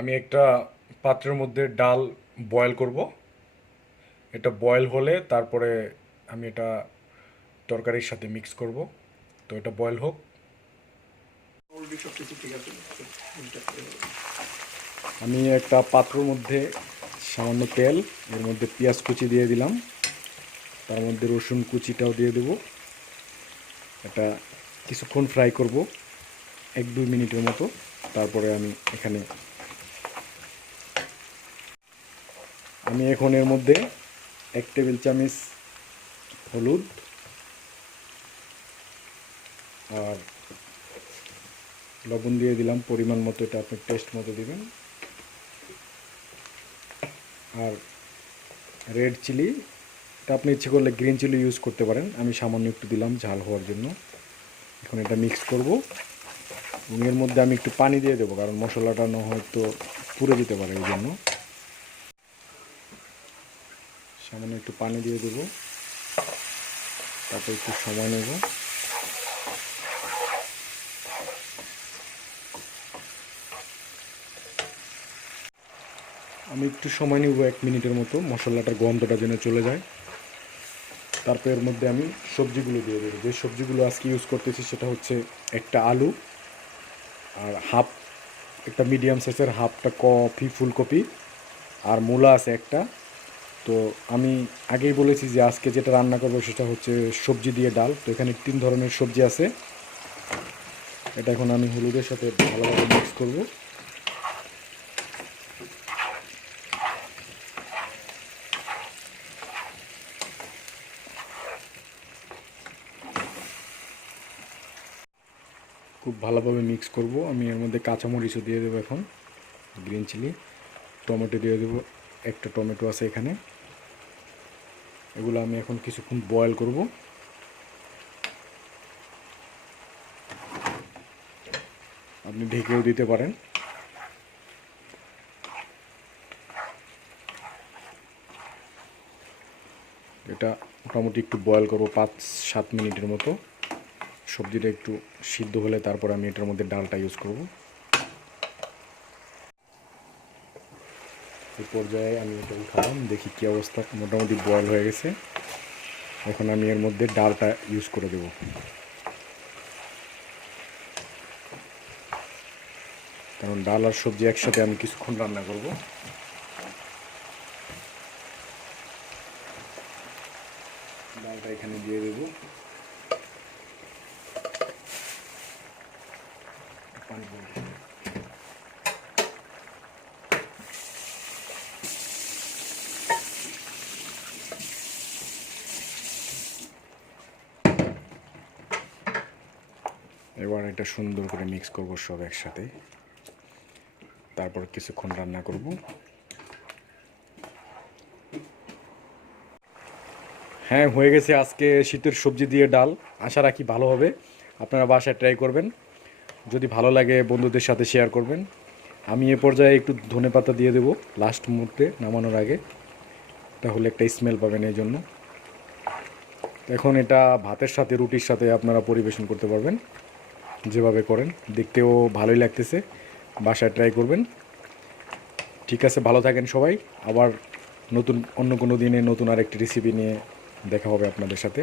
আমি একটা পাত্রের মধ্যে ডাল বয়েল করব। এটা বয়েল হলে তারপরে আমি এটা তরকারির সাথে মিক্স করব। তো এটা বয়েল হোক। আমি একটা পাত্রের মধ্যে সামান্য তেল, এর মধ্যে পেঁয়াজ কুচি দিয়ে দিলাম, তার মধ্যে রসুন কুচিটাও দিয়ে দেব। এটা কিছুক্ষণ ফ্রাই করব, 1-2 মিনিটের মতো। তারপরে আমি এখন এর মধ্যে 1 টেবিল চামচ হলুদ আর লবণ দিয়ে দিলাম পরিমাণ মতো, এটা আপনি টেস্ট মতো দিবেন। আর রেড চিলি, এটা আপনি ইচ্ছে করলে গ্রিন চিলি ইউজ করতে পারেন, আমি সামান্য একটু দিলাম ঝাল হওয়ার জন্য। এখন এটা মিক্স করব এবং এর মধ্যে আমি একটু পানি দিয়ে দেবো, কারণ মশলাটা না হয়তো পুড়ে যেতে পারে, এই জন্য সামান্য একটু পানি দিয়ে দেবো। তারপর একটু সময় নেব। আমি একটু সময় নেব 1 মিনিটের মতো, মশলাটার গন্ধটা যেন চলে যায়। তারপর এর মধ্যে আমি সবজিগুলো দিয়ে দেবো। যে সবজিগুলো আজকে ইউজ করতেছি সেটা হচ্ছে একটা আলু, আর একটা মিডিয়াম সাইজের হাফটা ফুলকপি, আর মূলা আছে একটা। তো আমি আগেই বলেছি যে আজকে যেটা রান্না করবো সেটা হচ্ছে সবজি দিয়ে ডাল। তো এখানে 3 ধরনের সবজি আছে। এটা এখন আমি হলুদের সাথে ভালোভাবে মিক্স করব। খুব ভালোভাবে মিক্স করব। আমি এর মধ্যে কাঁচামরিচও দিয়ে দেবো, এখন গ্রিন চিলি, টমেটো দিয়ে দেবো, একটা টমেটো আছে এখানে। এগুলো আমি এখন কিছুক্ষণ বয়েল করব। আপনি ঢেকেও দিতে পারেন। এটা মোটামুটি একটু বয়েল করব 5-7 মিনিটের মতো। সবজিটা একটু সিদ্ধ হলে তারপর আমি এটার মধ্যে ডালটা ইউজ করব। এই পর্যায়ে আমি এটা উঠালাম, দেখি কী অবস্থা। মোটামুটি বয়েল হয়ে গেছে। এখন আমি এর মধ্যে ডালটা ইউজ করে দেব, কারণ ডাল আর সবজি একসাথে আমি কিছুক্ষণ রান্না করব। ডালটা এখানে দিয়ে দেব। পানি এবার এটা সুন্দর করে মিক্স করব সব একসাথে, তারপর কিছুক্ষণ রান্না করব। হ্যাঁ, হয়ে গেছে আজকে শীতের সবজি দিয়ে ডাল। আশা রাখি ভালো হবে। আপনারা বাসায় ট্রাই করবেন। যদি ভালো লাগে বন্ধুদের সাথে শেয়ার করবেন। আমি এ পর্যায়ে একটু ধনেপাতা দিয়ে দেবো লাস্ট মুহূর্তে নামানোর আগে, তাহলে একটা স্মেল পাবেন এই জন্য। এখন এটা ভাতের সাথে, রুটির সাথে আপনারা পরিবেশন করতে পারবেন যেভাবে করেন। দেখতেও ভালোই লাগতেছে। বাসায় ট্রাই করবেন। ঠিক আছে, ভালো থাকেন সবাই। আবার অন্য কোনো দিনে নতুন আরেকটি রেসিপি নিয়ে দেখা হবে আপনাদের সাথে।